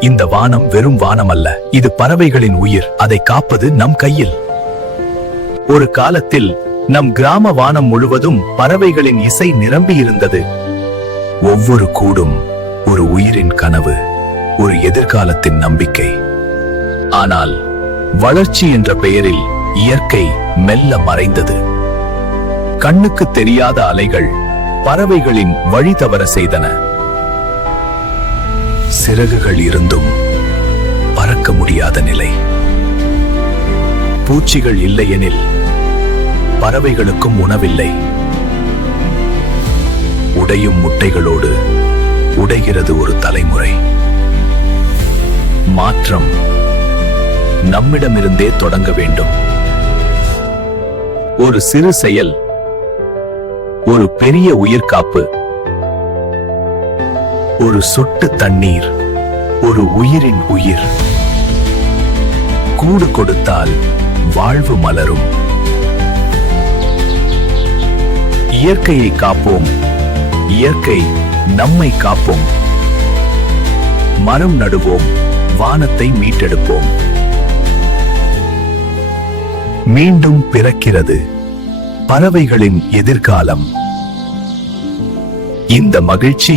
இந்த வானம் வெறும் வானம் அல்ல, இது பறவைகளின் உயிர். அதை காப்பது நம் கையில். ஒரு காலத்தில் நம் கிராம வானம் முழுவதும் பறவைகளின் இசை நிரம்பி இருந்தது. ஒவ்வொரு கூடும் ஒரு உயிரின் கனவு, ஒரு எதிர்காலத்தின் நம்பிக்கை. ஆனால் வளர்ச்சி என்ற பெயரில் இயற்கை மெல்ல மறைந்தது. கண்ணுக்கு தெரியாத அலைகள் பறவைகளின் வழி தவற செய்தன. சிறகுகள் இருந்தும் பறக்க முடியாத நிலை. பூச்சிகள் இல்லையெனில் பறவைகளுக்கும் உணவில்லை. உடையும் முட்டைகளோடு உடைகிறது ஒரு தலைமுறை. மாற்றம் நம்மிடமிருந்தே தொடங்க வேண்டும். ஒரு சிறு செயல், ஒரு பெரிய உயிர்காப்பு. ஒரு சொட்டு தண்ணீர், ஒரு உயிரின் உயிர். கூடு கொடுத்தால் வாழ்வு மலரும். இயற்கையை காப்போம், இயற்கை நம்மை காப்போம். மரம் நடுவோம், வானத்தை மீட்டெடுப்போம். மீண்டும் பிறக்கிறது பறவைகளின் எதிர்காலம். இந்த மகிழ்ச்சி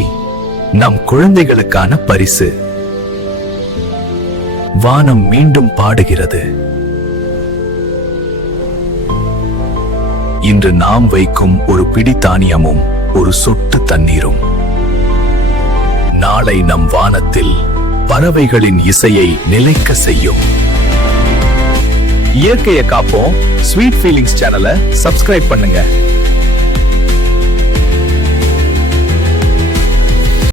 நம் குழந்தைகளுக்கான பரிசு. வானம் மீண்டும் பாடுகிறது. இன்று நாம் வைக்கும் ஒரு பிடி தானியமும் ஒரு சொட்டு தண்ணீரும் நாளை நம் வானத்தில் பறவைகளின் இசையை நிலைக்க செய்யும். இயற்கையை காப்போம். ஸ்வீட் ஃபீலிங்ஸ் சேனலை சப்ஸ்கிரைப் பண்ணுங்க.